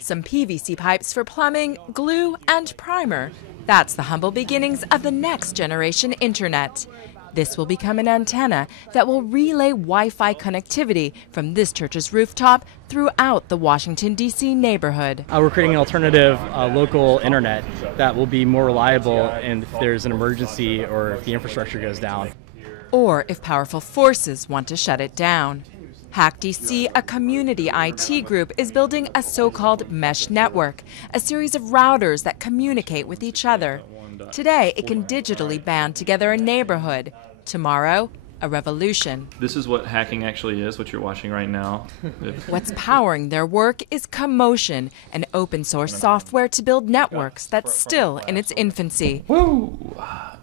Some PVC pipes for plumbing, glue, and primer. That's the humble beginnings of the next generation internet. This will become an antenna that will relay Wi-Fi connectivity from this church's rooftop throughout the Washington, D.C. neighborhood. We're creating an alternative local internet that will be more reliable and if there's an emergency or if the infrastructure goes down. Or if powerful forces want to shut it down. Hack DC, a community IT group, is building a so-called mesh network, a series of routers that communicate with each other. Today, it can digitally band together a neighborhood. Tomorrow, a revolution. This is what hacking actually is, what you're watching right now. What's powering their work is Commotion, an open source software to build networks that's still in its infancy. Woo!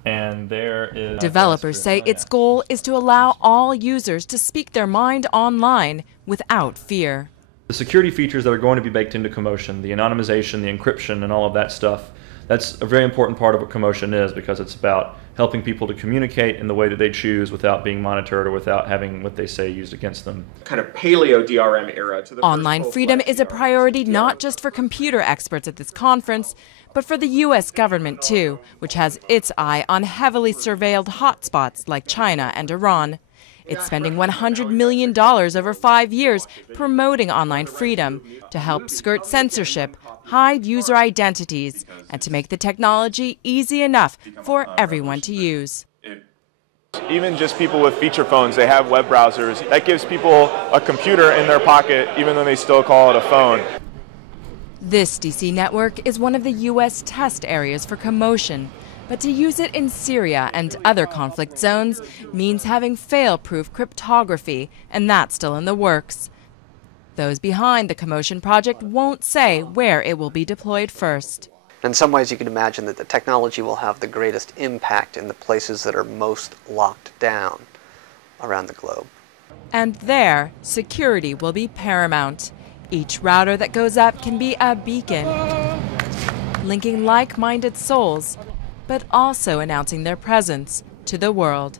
And there is... Developers say its goal is to allow all users to speak their mind online without fear. The security features that are going to be baked into Commotion, the anonymization, the encryption, and all of that stuff, that's a very important part of what Commotion is because it's about helping people to communicate in the way that they choose without being monitored or without having what they say used against them. Kind of paleo DRM era. To the Online freedom is a priority not just for computer experts at this conference, but for the U.S. government too, which has its eye on heavily surveilled hotspots like China and Iran. It's spending $100 million over 5 years promoting online freedom to help skirt censorship, hide user identities, and to make the technology easy enough for everyone to use. Even just people with feature phones, they have web browsers. That gives people a computer in their pocket, even though they still call it a phone. This DC network is one of the U.S. test areas for Commotion. But to use it in Syria and other conflict zones means having fail-proof cryptography, and that's still in the works. Those behind the Commotion project won't say where it will be deployed first. In some ways, you can imagine that the technology will have the greatest impact in the places that are most locked down around the globe. And there, security will be paramount. Each router that goes up can be a beacon, linking like-minded souls, but also announcing their presence to the world.